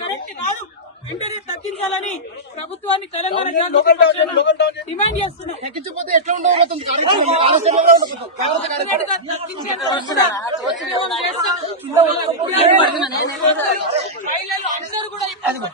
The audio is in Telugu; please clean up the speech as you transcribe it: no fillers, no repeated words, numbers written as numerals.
కరెక్ట్ కాదు, వెంటనే తగ్గించాలని ప్రభుత్వాన్ని తెలంగాణ డిమాండ్ చేస్తున్నాం. తగ్గించకపోతే ఎట్లా ఉండబోతుంది? మహిళలు అందరూ కూడా